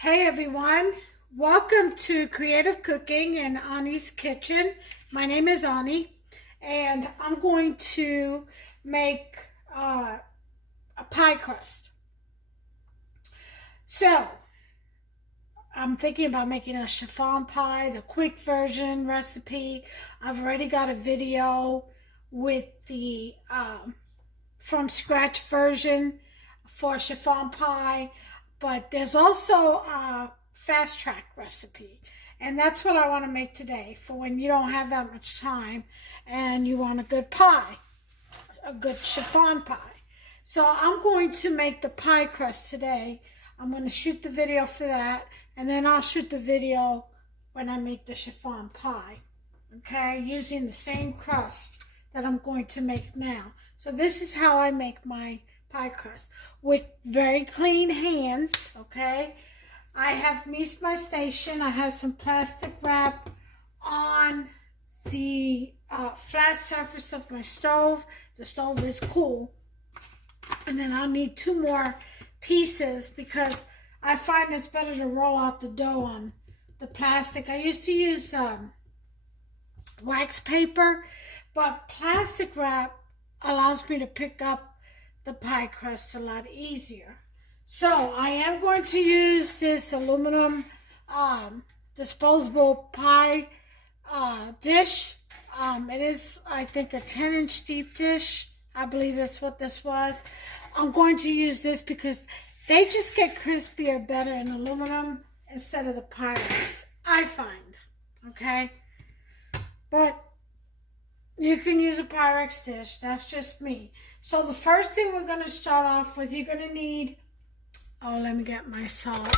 Hey everyone, welcome to Creative Cooking in Ani's Kitchen. My name is Ani and I'm going to make a pie crust. So I'm thinking about making a chiffon pie, the quick version recipe. I've already got a video with the from scratch version for chiffon pie, but there's also a fast track recipe, and that's what I want to make today for when you don't have that much time and you want a good pie, a good chiffon pie. So I'm going to make the pie crust today. I'm going to shoot the video for that, and then I'll shoot the video when I make the chiffon pie, okay, using the same crust that I'm going to make now. So this is how I make my pie crust, with very clean hands, okay? I have measured my station. I have some plastic wrap on the flat surface of my stove. The stove is cool. And then I'll need 2 more pieces because I find it's better to roll out the dough on the plastic. I used to use wax paper, but plastic wrap allows me to pick up the pie crust a lot easier. So I am going to use this aluminum disposable pie dish. It is, I think, a 10-inch deep dish. I believe that's what this was. I'm going to use this because they just get crispier better in aluminum instead of the Pyrex, I find, okay? But you can use a Pyrex dish, that's just me. So the first thing we're going to start off with, you're going to need, let me get my salt.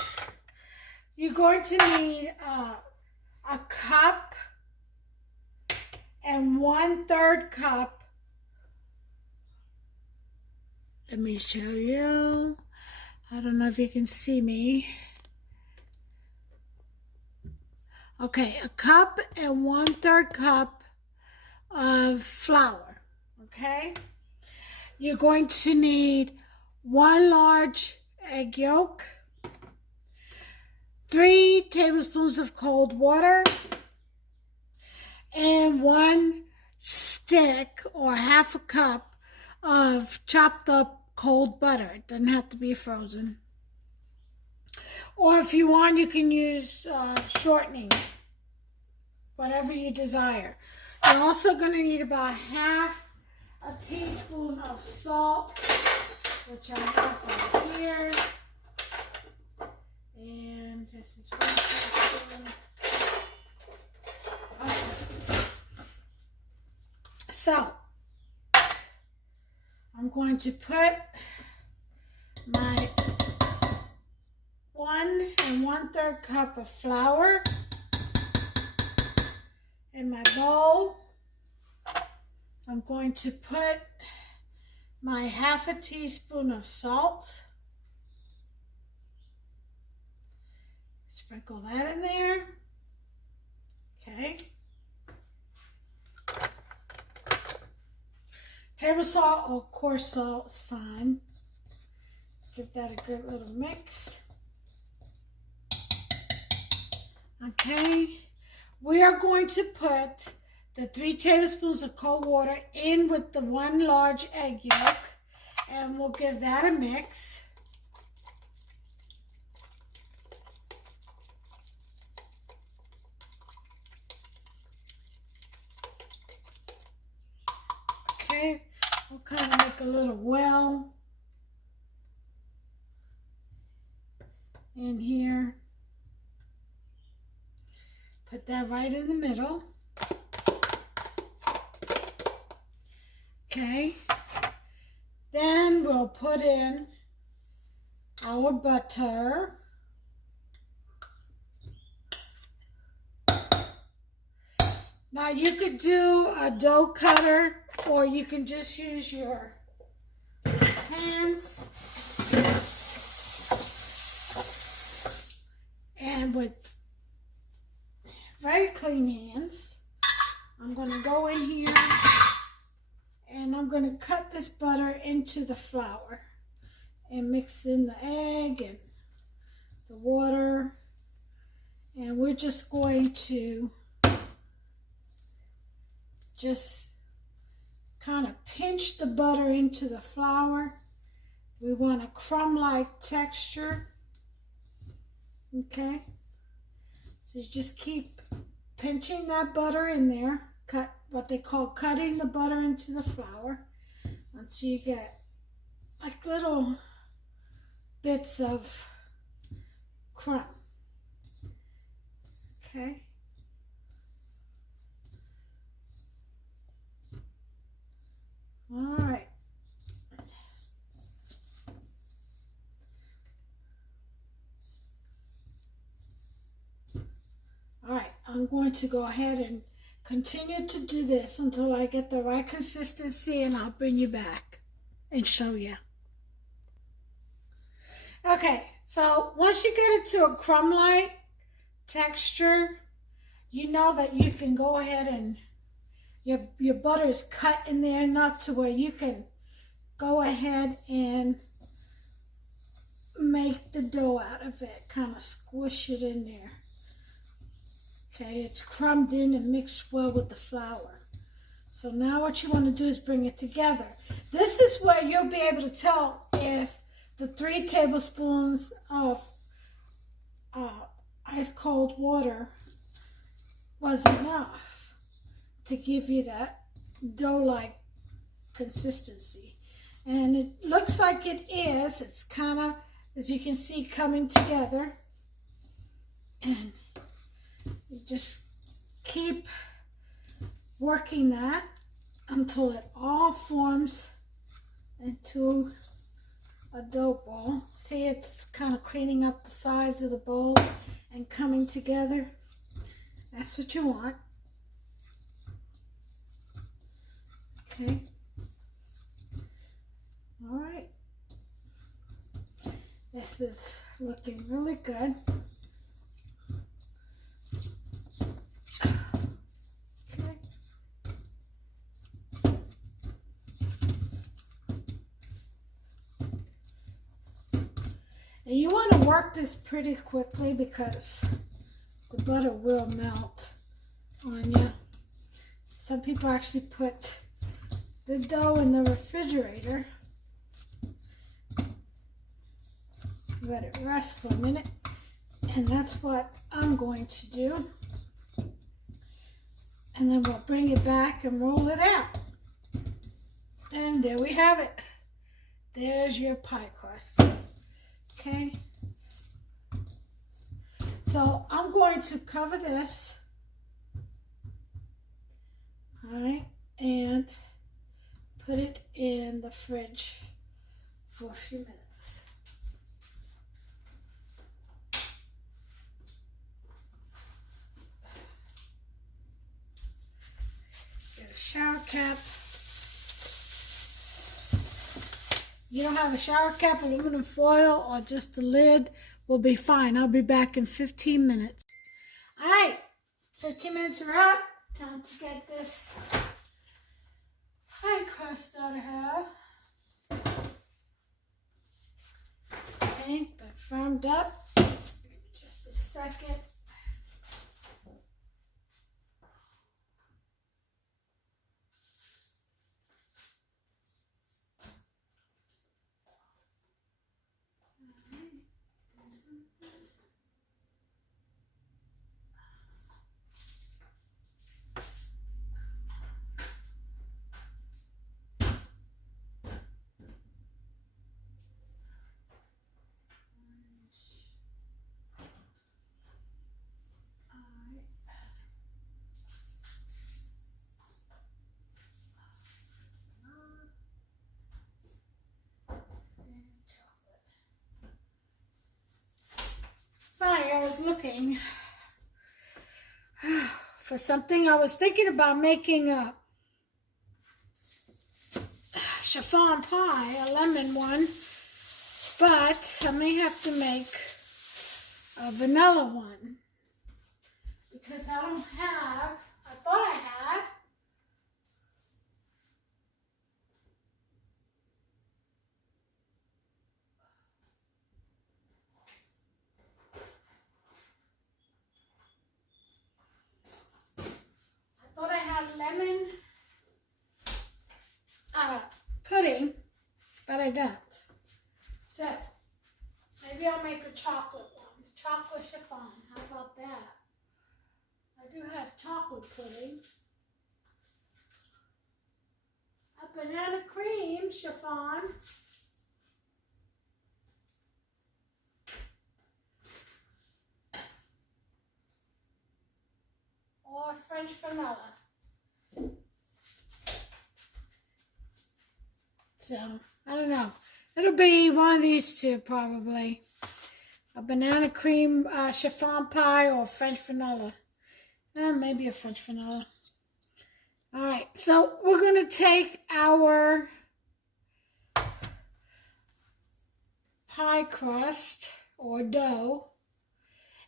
You're going to need a cup and 1/3 cup. Let me show you. I don't know if you can see me. Okay, a cup and 1/3 cup of flour, okay? You're going to need 1 large egg yolk, 3 tablespoons of cold water, and 1 stick or 1/2 cup of chopped up cold butter. It doesn't have to be frozen. Or if you want, you can use shortening, whatever you desire. You're also going to need about 1/2 teaspoon of salt, which I have right here. And this is 1 teaspoon. Okay. So, I'm going to put my 1 1/3 cup of flour in my bowl. I'm going to put my 1/2 teaspoon of salt. Sprinkle that in there. Okay. Table salt or coarse salt is fine. Give that a good little mix. Okay. We are going to put the 3 tablespoons of cold water in with the 1 large egg yolk, and we'll give that a mix. Okay, we'll kind of make a little well in here. Put that right in the middle. Okay, then we'll put in our butter. Now you could do a dough cutter, or you can just use your hands. And with very clean hands, I'm going to go in here and I'm going to cut this butter into the flour and mix in the egg and the water, and we're just going to just kind of pinch the butter into the flour. We want a crumb-like texture. Okay, so you just keep pinching that butter in there, cut what they call cutting the butter into the flour until you get like little bits of crumb. Okay. All right. All right, I'm going to go ahead and continue to do this until I get the right consistency, and I'll bring you back and show you. Okay, so once you get it to a crumb-like texture, you know that you can go ahead and your butter is cut in there enough to where you can go ahead and make the dough out of it, kind of squish it in there. Okay, it's crumbed in and mixed well with the flour. So now what you want to do is bring it together. This is where you'll be able to tell if the 3 tablespoons of ice cold water was enough to give you that dough-like consistency. And it looks like it is. It's kind of, as you can see, coming together. And you just keep working that until it all forms into a dough ball. See, it's kind of cleaning up the sides of the bowl and coming together. That's what you want. Okay. All right. This is looking really good. And you want to work this pretty quickly because the butter will melt on you. Some people actually put the dough in the refrigerator, let it rest for a minute, and that's what I'm going to do. And then we'll bring it back and roll it out. And there we have it. There's your pie crust. Okay, so I'm going to cover this, all right, and put it in the fridge for a few minutes. Get a shower cap. You don't have a shower cap, aluminum foil, or just the lid will be fine. I'll be back in 15 minutes. All right, 15 minutes are up. Time to get this pie crust out of here. Okay, been firmed up. Just a second. Sorry, I was looking for something. I was thinking about making a chiffon pie, a lemon one, but I may have to make a vanilla one because I don't have, I thought I had. tried that. So, maybe I'll make a chocolate one. Chocolate chiffon. How about that? I do have chocolate pudding. A banana cream chiffon. Or French vanilla. So, I don't know. It'll be one of these two probably. A banana cream chiffon pie or French vanilla. Maybe a French vanilla. All right, so we're going to take our pie crust or dough,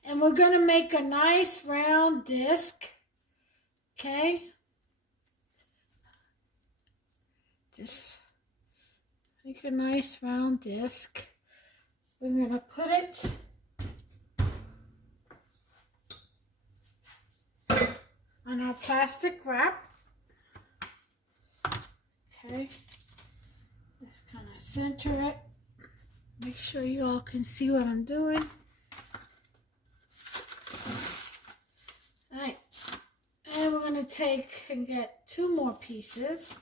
and we're going to make a nice round disc, okay? Just make a nice round disc. We're going to put it on our plastic wrap. Okay, just kind of center it. Make sure you all can see what I'm doing. All right, and we're going to take and get 2 more pieces.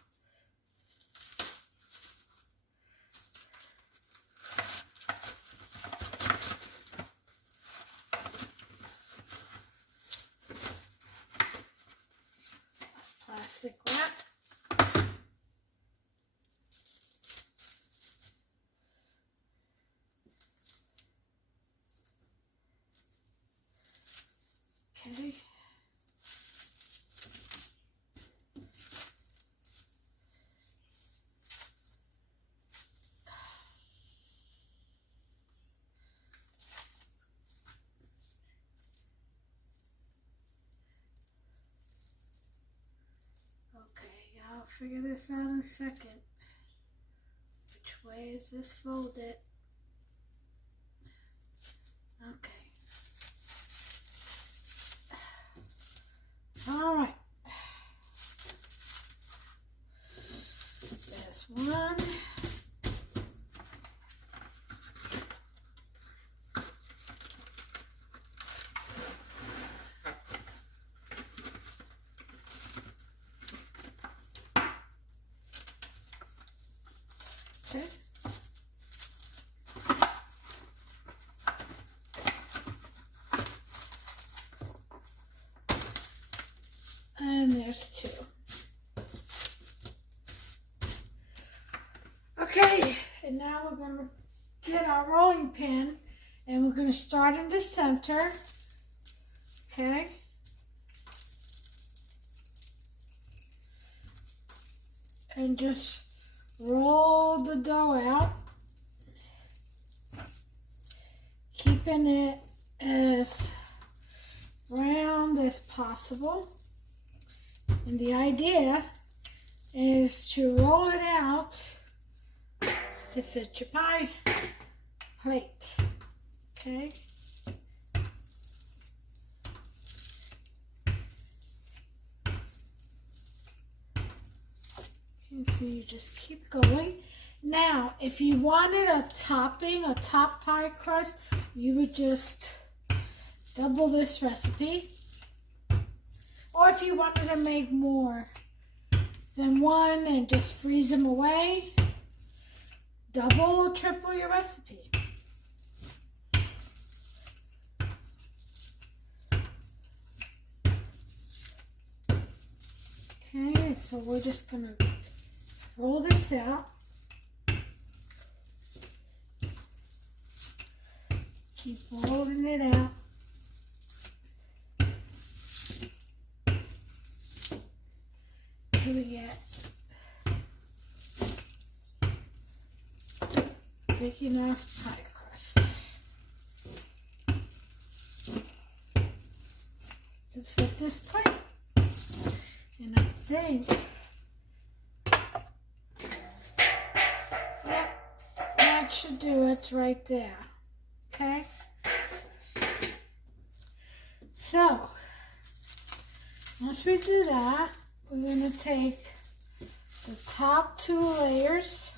Plastic wrap. Okay. Okay, I'll figure this out in a second. Which way is this folded? Okay. All right. There's one. Okay. And there's 2. Okay, and now we're going to get our rolling pin and we're going to start in the center. Okay. And just roll the dough out, keeping it as round as possible. And the idea is to roll it out to fit your pie plate. Okay. And so you just keep going. Now, if you wanted a topping, a top pie crust, you would just double this recipe. Or if you wanted to make more than one and just freeze them away, double or triple your recipe. Okay, so we're just going to roll this out. Keep rolling it out. Here we get big enough pie crust to fit this plate. And I think, yep, that should do it right there. Okay? So, once we do that, we're going to take the top 2 layers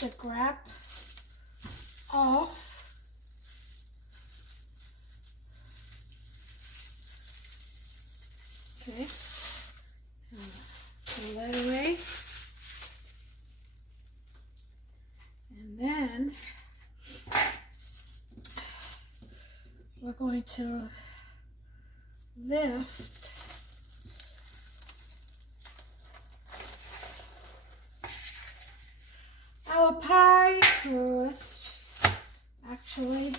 plastic wrap off. Okay, pull that away. And then we're going to lift our pie crust. Actually,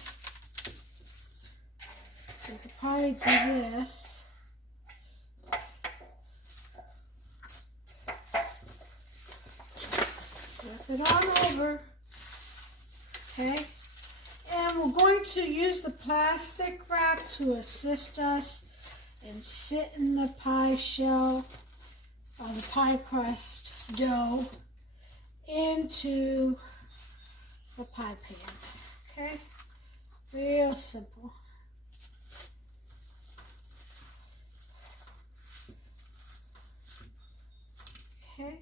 we could probably do this. Flip it on over. Okay. And we're going to use the plastic wrap to assist us and sit in the pie shell or the pie crust dough into the pie pan. Okay, real simple. Okay.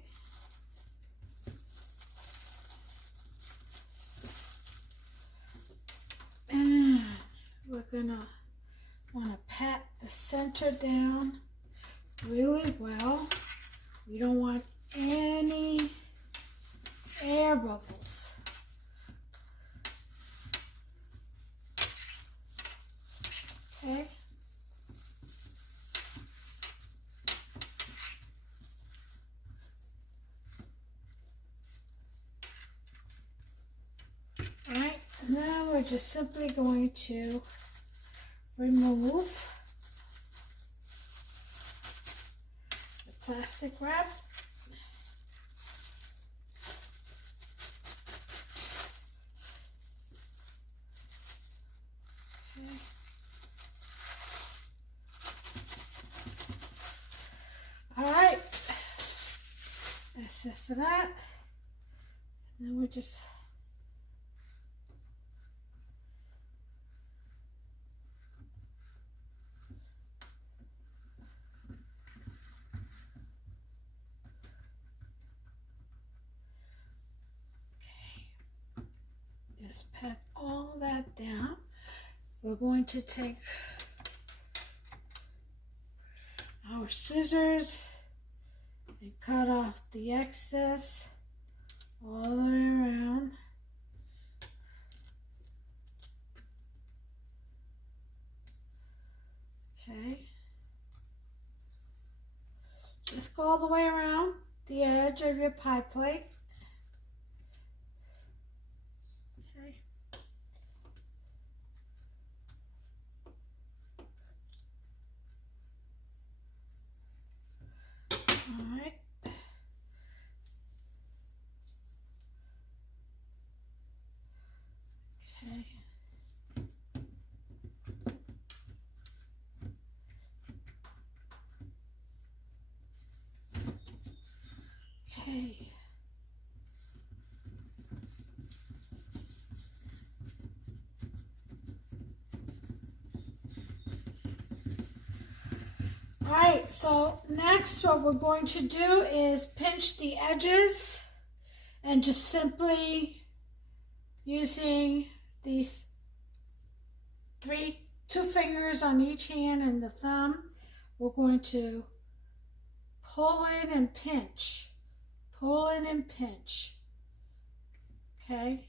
And we're gonna want to pat the center down really well. We don't want any air bubbles. Okay. All right, and then we're just simply going to remove the plastic wrap. Okay. All right, that's it for that. And then we're just just pat all that down. We're going to take our scissors and cut off the excess all the way around. Okay. Just go all the way around the edge of your pie plate. Okay. All right. Okay. Okay. All right, so next what we're going to do is pinch the edges and just simply using these two fingers on each hand and the thumb, we're going to pull in and pinch, pull in and pinch, okay?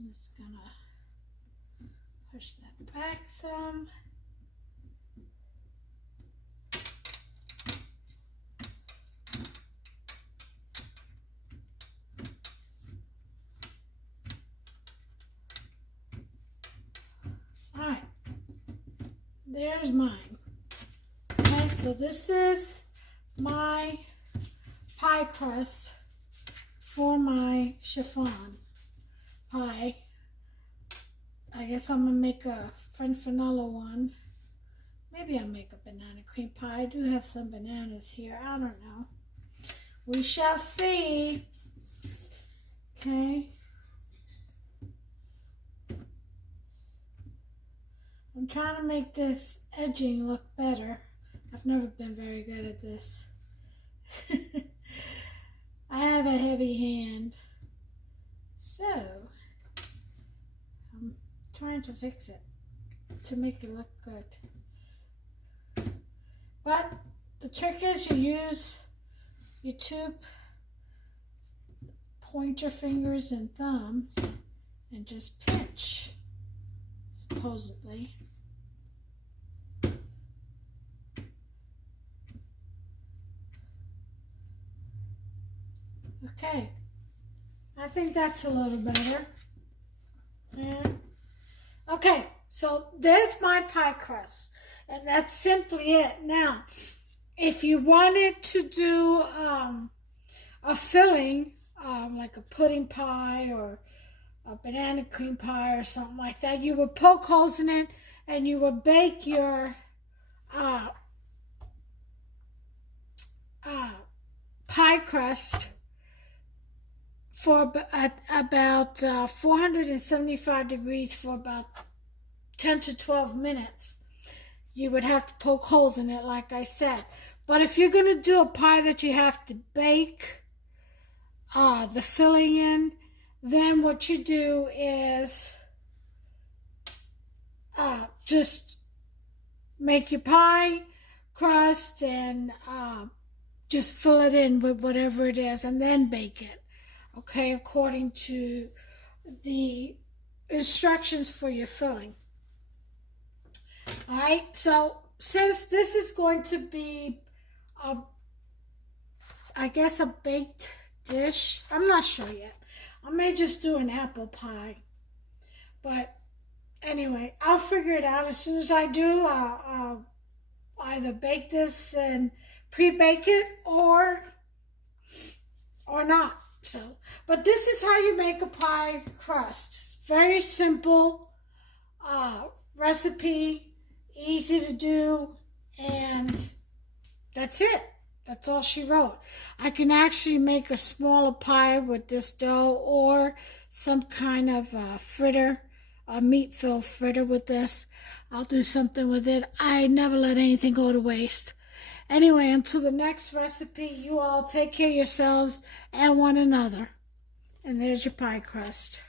I'm just gonna push that back some. All right, there's mine. Okay, so this is my pie crust for my chiffon pie. I guess I'm gonna make a French vanilla one. Maybe I'll make a banana cream pie. I do have some bananas here. I don't know. We shall see. Okay. I'm trying to make this edging look better. I've never been very good at this. I have a heavy hand. So, I'm trying to fix it to make it look good. But the trick is you use your two pointer fingers and thumbs and just pinch, supposedly. Okay, I think that's a little better. Yeah. Okay, so there's my pie crust, and that's simply it. Now, if you wanted to do a filling, like a pudding pie or a banana cream pie or something like that, you would poke holes in it and you would bake your pie crust for about 475 degrees for about 10 to 12 minutes. You would have to poke holes in it, like I said. But if you're going to do a pie that you have to bake the filling in, then what you do is just make your pie crust and just fill it in with whatever it is and then bake it. Okay, according to the instructions for your filling. All right, so since this is going to be, I guess, a baked dish, I'm not sure yet. I may just do an apple pie. But anyway, I'll figure it out. As soon as I do, I'll either bake this and pre-bake it or not. So, but this is how you make a pie crust. It's very simple recipe, easy to do, and that's it. That's all she wrote. I can actually make a smaller pie with this dough or some kind of fritter, a meat-filled fritter with this. I'll do something with it. I never let anything go to waste. Anyway, until the next recipe, you all take care of yourselves and one another. And there's your pie crust.